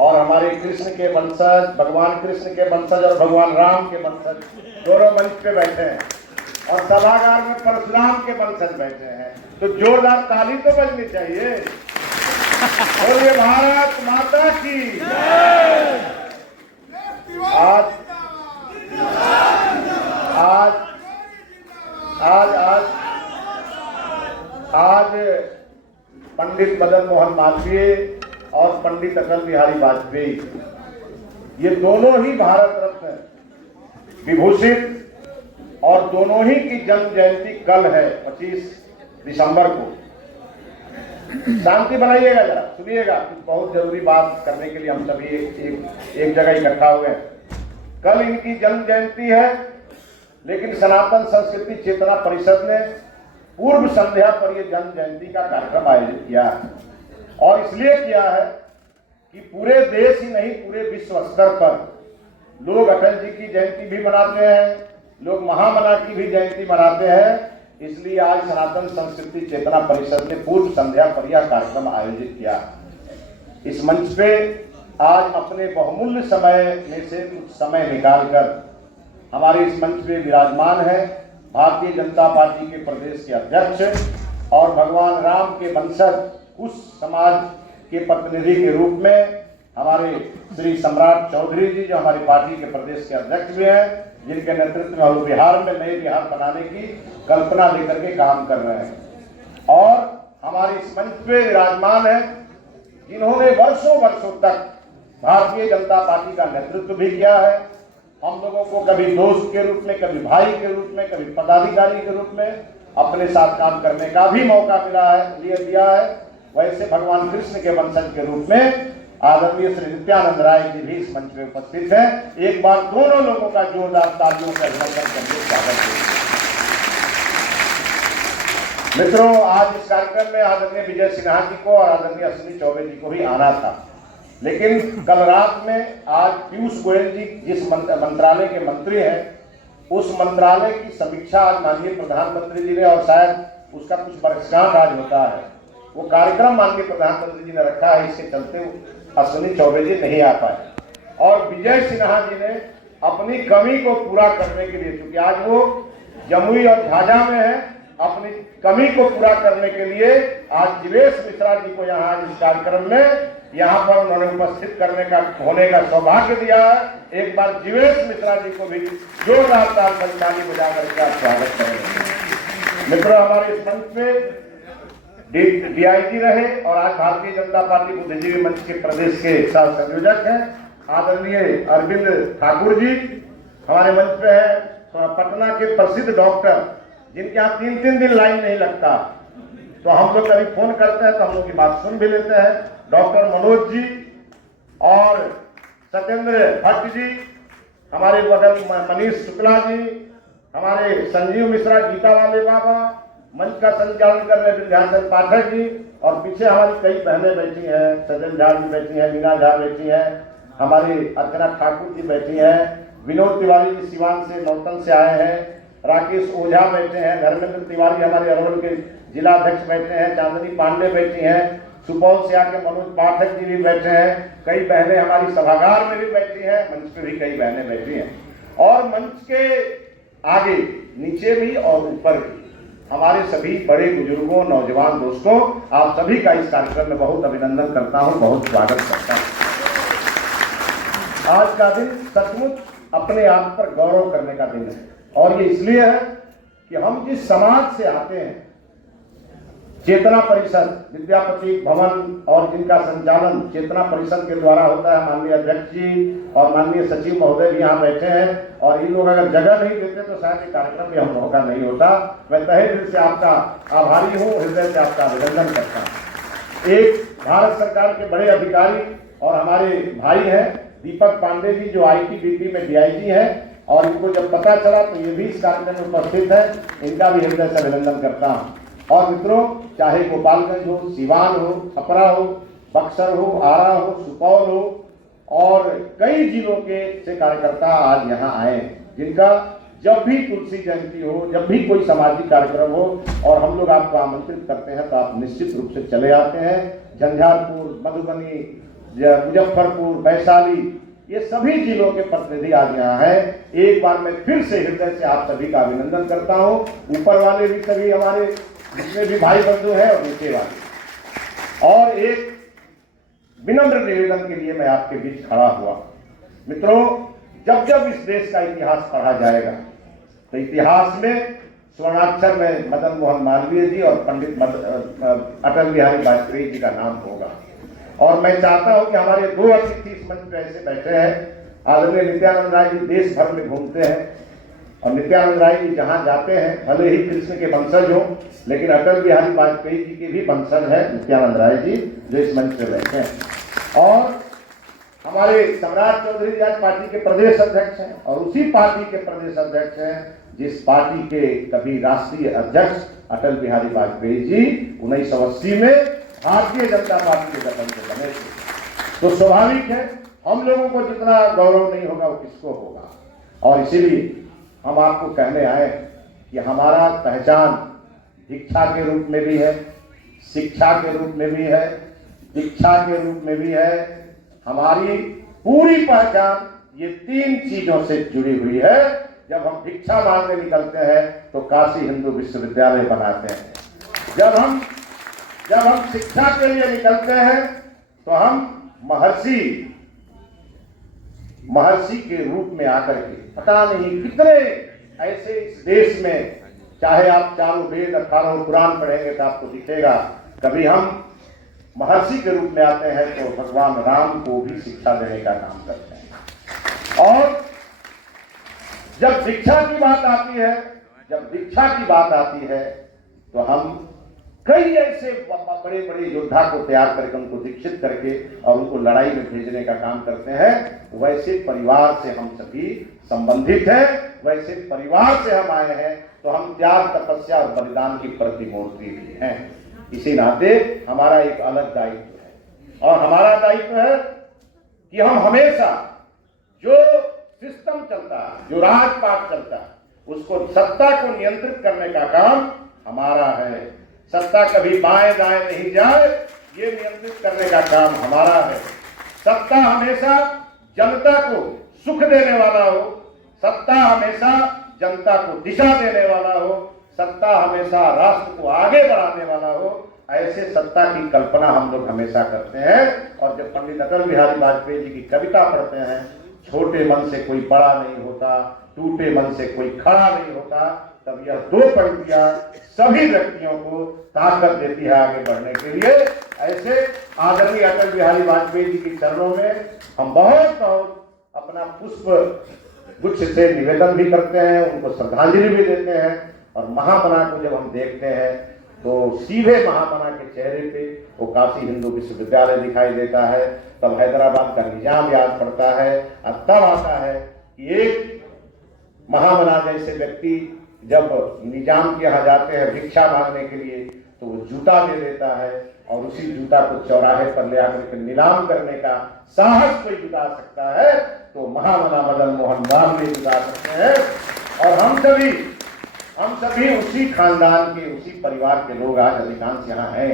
और हमारे कृष्ण के वंशज, भगवान कृष्ण के वंशज और भगवान राम के वंशज दोनों मंच पे बैठे हैं और सभागार में परशुराम के वंशज बैठे हैं, तो जोरदार ताली तो बजनी चाहिए। बोलिए भारत माता की। आज आज आज आज आज पंडित मदन मोहन मालवीय और पंडित अटल बिहारी वाजपेयी, ये दोनों ही भारत रत्न विभूषित और दोनों ही की जन्म जयंती कल है 25 दिसंबर को। शांति बनाइएगा, जरा सुनिएगा, बहुत जरूरी बात करने के लिए हम सभी एक जगह इकट्ठा हुए हैं। कल इनकी जन्म जयंती है, लेकिन सनातन संस्कृति चेतना परिषद ने पूर्व संध्या पर यह जन्म जयंती का कार्यक्रम आयोजित किया है और इसलिए किया है कि पूरे देश ही नहीं पूरे विश्व स्तर पर लोग अटल जी की जयंती भी मनाते हैं, लोग महामना की भी जयंती मनाते हैं। इसलिए आज सनातन संस्कृति चेतना परिषद ने पूर्व संध्या पर यह कार्यक्रम आयोजित किया। इस मंच पे आज अपने बहुमूल्य समय में से कुछ समय निकालकर हमारे इस मंच पे विराजमान है भारतीय जनता पार्टी के प्रदेश के अध्यक्ष और भगवान राम के वंशज उस समाज के प्रतिनिधि के रूप में हमारे श्री सम्राट चौधरी जी, जो हमारी पार्टी के प्रदेश के अध्यक्ष भी हैं, जिनके नेतृत्व में हम बिहार में नए बिहार बनाने की कल्पना लेकर के काम कर रहे हैं। और हमारे इस मंच पे विराजमान है जिन्होंने वर्षों वर्षों तक भारतीय जनता पार्टी का नेतृत्व भी किया है। हम लोगों को कभी दोस्त के रूप में, कभी भाई के रूप में, कभी पदाधिकारी के रूप में अपने साथ काम करने का भी मौका मिला है, दिया है। वैसे भगवान कृष्ण के वंशज के रूप में आदरणीय श्री नित्यानंद राय जी भी इस मंच में उपस्थित हैं। एक बार दोनों लोगों का जोरदार तालियों से अभिनंदन करके स्वागत है। मित्रों, आज इस कार्यक्रम में आदरणीय विजय सिन्हा जी को और आदरणीय अश्विनी चौबे जी को भी आना था, लेकिन कल रात में आज पीयूष गोयल जी जिस मंत्रालय के मंत्री हैं, उस मंत्रालय की समीक्षा आज माननीय प्रधानमंत्री जी ने, और शायद उसका कुछ वर्षगांठ आज होता है, वो कार्यक्रम माननीय प्रधानमंत्री जी ने रखा है। इसके चलते अश्विनी चौबे जी नहीं आ पाए और विजय सिन्हा जी ने अपनी कमी को पूरा करने के लिए, क्योंकि आज वो जमुई और झाझा में है, अपनी कमी को पूरा करने के लिए आज जीवेश मिश्रा जी को यहाँ इस कार्यक्रम में यहाँ पर उन्होंने उपस्थित करने का होने का सौभाग्य दिया है। एक बार जीवेश मिश्रा जी को भी जोरदार ताली बजा करके स्वागत करेंगे। मित्रों, हमारे इस मंच में डीआईजी रहे और आज भारतीय जनता पार्टी बुद्धिजीवी मंच के प्रदेश के सह संयोजक हैं आदरणीय अरविंद ठाकुर जी। हमारे मंच पे है पटना के प्रसिद्ध डॉक्टर, जिनके यहाँ 3-3 दिन लाइन नहीं लगता, तो हम लोग कभी फोन करते हैं तो हम लोग की बात सुन भी लेते हैं, डॉक्टर मनोज जी और सत्येंद्र भट्ट जी, हमारे बगल मनीष शुक्ला जी, हमारे संजीव मिश्रा, गीता वाले बाबा, मंच का संचालन कर रहे विद्याचल पाठक जी, और पीछे हमारी कई बहनें बैठी हैं, सजन झा जी बैठी हैं, मीना झा बैठी हैं, हमारी अर्चना ठाकुर जी बैठी हैं, विनोद तिवारी जी सिवान से नौतन से आए हैं, राकेश ओझा बैठे हैं, धर्मेंद्र तिवारी हमारे अरवल के जिला अध्यक्ष बैठे हैं, चांदनी पांडे बैठी हैं, सुपौल से आके मनोज पाठक जी भी बैठे हैं, कई बहनें हमारी सभागार में भी बैठी हैं, मंच पे भी कई बहनें बैठी हैं, और मंच के आगे नीचे भी और ऊपर भी हमारे सभी बड़े बुजुर्गों, नौजवान दोस्तों, आप सभी का इस कार्यक्रम में बहुत अभिनंदन करता हूं, बहुत स्वागत करता हूं। आज का दिन सचमुच अपने आप पर गौरव करने का दिन है, और ये इसलिए है कि हम जिस समाज से आते हैं, चेतना परिषद, विद्यापति भवन और जिनका संचालन चेतना परिषद के द्वारा होता है, माननीय अध्यक्ष जी और माननीय सचिव महोदय भी यहाँ बैठे हैं, और इन लोग अगर जगह नहीं देते तो शायद ये कार्यक्रम भी हम लोगों का नहीं होता। मैं तहे दिल से आपका आभारी हूँ, हृदय से आपका अभिनंदन करता हूँ। एक भारत सरकार के बड़े अधिकारी और हमारे भाई हैं दीपक पांडे जी, जो ITBP में DIG हैं, और इनको जब पता चला तो ये भी इस कार्यक्रम में उपस्थित है, इनका भी हृदय से अभिनंदन करता हूँ। और मित्रों, चाहे गोपालगंज हो, सिवान हो, छपरा हो, बक्सर हो, आरा हो, सुपौल हो, और कई जिलों के से कार्यकर्ता आज यहाँ आए, जिनका जब भी तुलसी जयंती हो, जब भी कोई सामाजिक कार्यक्रम हो और हम लोग आपको आमंत्रित करते हैं तो आप निश्चित रूप से चले आते हैं। झंझारपुर, मधुबनी, मुजफ्फरपुर, वैशाली, ये सभी जिलों के प्रतिनिधि आज यहाँ हैं। एक बार मैं फिर से हृदय से आप सभी का अभिनंदन करता हूँ। ऊपर वाले भी सभी हमारे जितने भी भाई बंधु हैं और नीचे वाले। और एक विनम्र निवेदन के लिए मैं आपके बीच खड़ा हुआ। मित्रों, जब जब इस देश का इतिहास पढ़ा जाएगा तो इतिहास में स्वर्णाक्षर में मदन मोहन मालवीय जी और पंडित अटल बिहारी वाजपेयी जी का नाम होगा। और मैं चाहता हूं कि हमारे दो अतिथि इस मंच पे ऐसे बैठे हैं। आदरणीय नित्यानंद राय जी देश भर में घूमते हैं और नित्यानंद राय जी जहां जाते हैं, भले ही कृष्ण के वंशज हो, लेकिन अटल बिहारी वाजपेयी जी के भी वंशज हैं नित्यानंद राय जी, जो इस मंच पे बैठे हैं। और हमारे सम्राट चौधरी जी आज पार्टी के प्रदेश अध्यक्ष हैं और उसी पार्टी के प्रदेश अध्यक्ष हैं जिस पार्टी के कभी राष्ट्रीय अध्यक्ष अटल बिहारी वाजपेयी जी 1980 में भारतीय जनता पार्टी के गठन से बने थे। तो स्वाभाविक है हम लोगों को जितना गौरव नहीं होगा वो किसको होगा। और इसीलिए हम आपको कहने आए कि हमारा पहचान भिक्षा के रूप में भी है, शिक्षा के रूप में भी है, दीक्षा के रूप में भी है। हमारी पूरी पहचान ये तीन चीजों से जुड़ी हुई है। जब हम भिक्षा मांगने निकलते हैं तो काशी हिंदू विश्वविद्यालय बनाते हैं। जब हम शिक्षा के लिए निकलते हैं तो हम महर्षि के रूप में आकर के पता नहीं कितने ऐसे इस देश में, चाहे आप चारों वेद 18 पुराण पढ़ेंगे तो आपको दिखेगा, कभी हम महर्षि के रूप में आते हैं तो भगवान राम को भी शिक्षा देने का काम करते हैं। और जब दीक्षा की बात आती है तो हम कई ऐसे बड़े बड़े योद्धा को तैयार करके उनको दीक्षित करके और उनको लड़ाई में भेजने का काम करते हैं। वैसे परिवार से हम सभी संबंधित हैं, वैसे परिवार से हम आए हैं, तो हम त्याग, तपस्या और बलिदान की प्रतिमूर्ति भी हैं। इसी नाते हमारा एक अलग दायित्व है और हमारा दायित्व है कि हम हमेशा जो सिस्टम चलता है, जो राजपाट चलता है, उसको सत्ता को नियंत्रित करने का काम हमारा है। सत्ता कभी बाएं दाएं नहीं जाए, ये नियंत्रित करने का काम हमारा है। सत्ता हमेशा जनता को सुख देने वाला हो, सत्ता हमेशा जनता को दिशा देने वाला हो, सत्ता हमेशा राष्ट्र को आगे बढ़ाने वाला हो, ऐसे सत्ता की कल्पना हम लोग हमेशा करते हैं। और जब पंडित अटल बिहारी वाजपेयी जी की कविता पढ़ते हैं, छोटे मन से कोई बड़ा नहीं होता, टूटे मन से कोई खड़ा नहीं होता, तब यह दो पंक्तियां सभी व्यक्तियों को ताकत देती है आगे बढ़ने के लिए। ऐसे आदरणीय अटल बिहारी वाजपेयी जी के चरणों में हम बहुत अपना पुष्प गुच्छ से निवेदन भी करते हैं, उनको श्रद्धांजलि भी देते हैं। और महामना को जब हम देखते हैं तो सीधे महामना के चेहरे पे वो काशी हिंदू विश्वविद्यालय दिखाई देता है। तब हैदराबाद का निजाम याद पड़ता है। अब तब आता है कि एक महामना जैसे व्यक्ति जब निजाम के यहाँ जाते हैं भिक्षा मांगने के लिए तो वो जूता दे देता है और उसी जूता को चौराहे पर ले आकर के नीलाम करने का साहस कोई जुटा सकता है तो महामना मदन मोहन मालवीय जुटा सकते हैं। और हम सभी उसी खानदान के, उसी परिवार के लोग आज अधिकांश यहाँ हैं।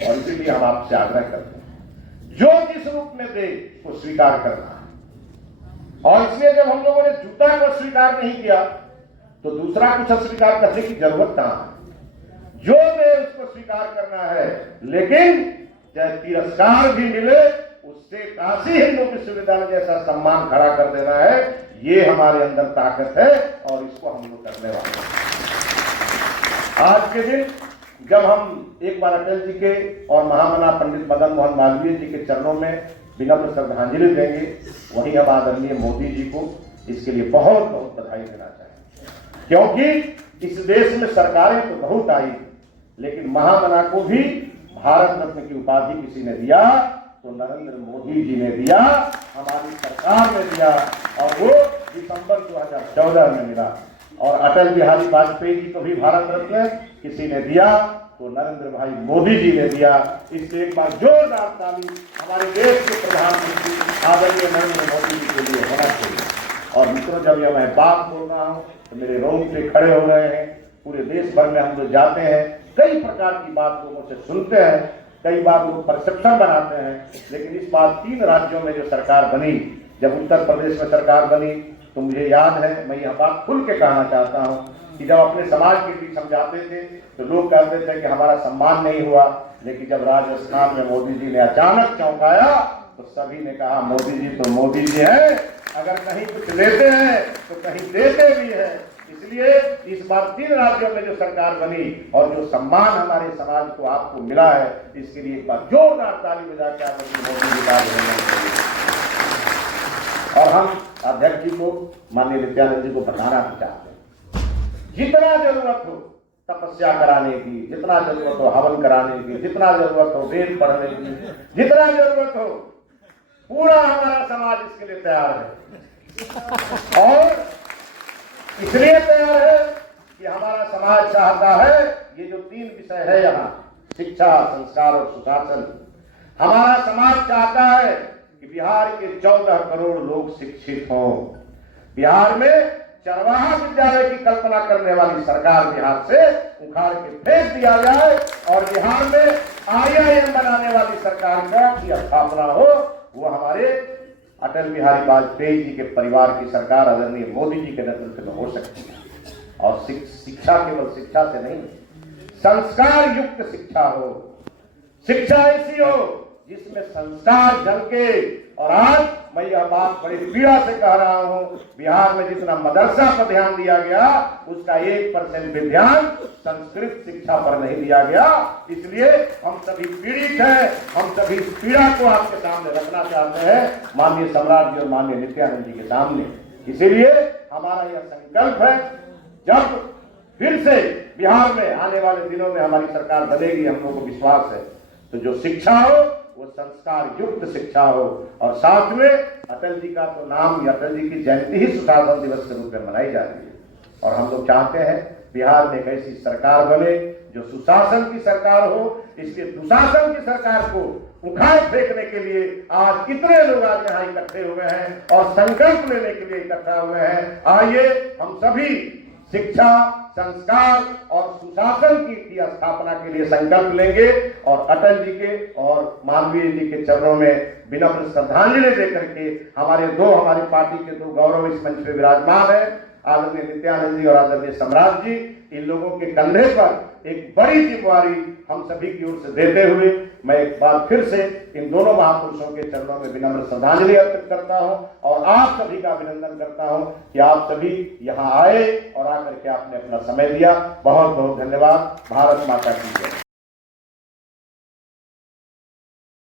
और इसीलिए हम आपसे आग्रह करते हैं जो जिस रूप में दे उसको स्वीकार करना है। और इसलिए जब हम लोगों ने जूता को स्वीकार नहीं किया तो दूसरा कुछ अस्वीकार करने की जरूरत कहां है। जो दे उसको स्वीकार करना है, लेकिन चाहे तिरस्कार भी मिले उससे काशी हिंदू विश्वविद्यालय जैसा सम्मान खड़ा कर देना है। ये हमारे अंदर ताकत है और इसको हम लोग करने वाले हैं। आज के दिन जब हम एक बार अटल जी के और महामना पंडित मदन मोहन मालवीय जी के चरणों में विनम्र श्रद्धांजलि देंगे, वहीं हम आदरणीय मोदी जी को इसके लिए बहुत बहुत बधाई देना चाहेंगे। क्योंकि इस देश में सरकारें तो बहुत आई, लेकिन महामना को भी भारत रत्न की उपाधि किसी ने दिया तो नरेंद्र मोदी जी ने दिया, हमारी सरकार ने दिया और वो दिसंबर 2014 में मिला। और अटल बिहारी वाजपेयी जी को भी भारत रत्न किसी ने दिया तो नरेंद्र भाई मोदी जी ने दिया। इससे एक बार जोरदार ताली हमारे देश के प्रधानमंत्री आदरणीय नरेंद्र मोदी जी के लिए होना चाहिए। और मित्रों, जब यह मैं बात बोल रहा हूँ तो मेरे रोंगटे खड़े हो रहे हैं। पूरे देश भर में हम लोग जाते हैं, कई प्रकार की बात लोगों से सुनते हैं, कई बार लोग परसेप्शन बनाते हैं, लेकिन इस बार 3 राज्यों में जो सरकार बनी, जब उत्तर प्रदेश में सरकार बनी तो मुझे याद है, मैं यह बात खुल के कहना चाहता हूँ कि जब अपने समाज के बीच समझाते थे तो लोग कहते थे कि हमारा सम्मान नहीं हुआ, लेकिन जब राजस्थान में मोदी जी ने अचानक चौंकाया तो सभी ने कहा मोदी जी तो मोदी जी हैं, अगर कहीं कुछ लेते हैं तो कहीं देते भी हैं। इसलिए इस बार 3 राज्यों में जो सरकार बनी और जो सम्मान हमारे समाज को आपको मिला है, इसके लिए एक बार जोरदार ताली बजा के आप मोदी जी का अभिनंदन करिए। और हम अध्यक्ष जी को, माननीय नित्यानंद जी को बताना चाहते हैं, जितना जरूरत हो तपस्या कराने की, जितना जरूरत हो हवन कराने की, जितना जरूरत हो वेद पढ़ने की, जितना जरूरत हो, पूरा हमारा समाज इसके लिए तैयार है। और इसलिए तैयार है कि हमारा समाज चाहता है, ये जो 3 विषय है यहाँ, शिक्षा, संस्कार और सुशासन, हमारा समाज चाहता है कि बिहार के 14 करोड़ लोग शिक्षित हों। बिहार में चरवाहा विद्यालय की कल्पना करने वाली सरकार बिहार से उखाड़ के फेंक दिया जाए और बिहार में IIM बनाने वाली सरकार की स्थापना हो। वो हमारे अटल बिहारी वाजपेयी जी के परिवार की सरकार आदरणीय मोदी जी के नेतृत्व में हो सकती है। और शिक्षा केवल शिक्षा से नहीं, संस्कार युक्त शिक्षा हो, शिक्षा ऐसी हो जिसमें संस्कार झलके। और आज मैं यह बात बड़ी पीड़ा से कह रहा हूं, बिहार में जितना मदरसा पर ध्यान दिया गया उसका 1% भी ध्यान संस्कृत शिक्षा पर नहीं दिया गया। इसलिए हम सभी पीड़ित हैं, हम सभी इस पीड़ा को आपके सामने रखना चाहते हैं, माननीय सम्राट जी और माननीय नित्यानंद जी के सामने। इसीलिए हमारा यह संकल्प है, जब फिर से बिहार में आने वाले दिनों में हमारी सरकार बनेगी, हम लोगों को विश्वास है, तो जो शिक्षा हो वो संस्कार युक्त शिक्षा हो। और साथ में अटल जी का तो नाम, अटल जी की जयंती ही सुशासन दिवस के रूप में मनाई जा रही है। और हम लोग चाहते हैं बिहार में एक ऐसी सरकार बने जो सुशासन की सरकार हो। इसलिए दुशासन की सरकार को उखाड़ फेंकने के लिए आज कितने लोग आज यहाँ इकट्ठे हुए हैं और संकल्प लेने के लिए इकट्ठा हुए हैं। आइए हम सभी शिक्षा, संस्कार और सुशासन की स्थापना के लिए संकल्प लेंगे और अटल जी के और मानवीय जी के चरणों में विनम्र श्रद्धांजलि देकर के हमारी पार्टी के 2 गौरव इस मंच पे विराजमान है, आदरणीय नित्यानंद जी और आदरणीय सम्राट जी। इन लोगों के कंधे पर एक बड़ी जिम्मेवारी हम सभी की ओर से देते हुए मैं एक बार फिर से इन दोनों महापुरुषों के चरणों में विनम्र श्रद्धांजलि अर्पित करता हूं और आप सभी का अभिनंदन करता हूं कि आप सभी यहां आए और आकर के आपने अपना समय दिया। बहुत बहुत धन्यवाद। भारत माता की जय।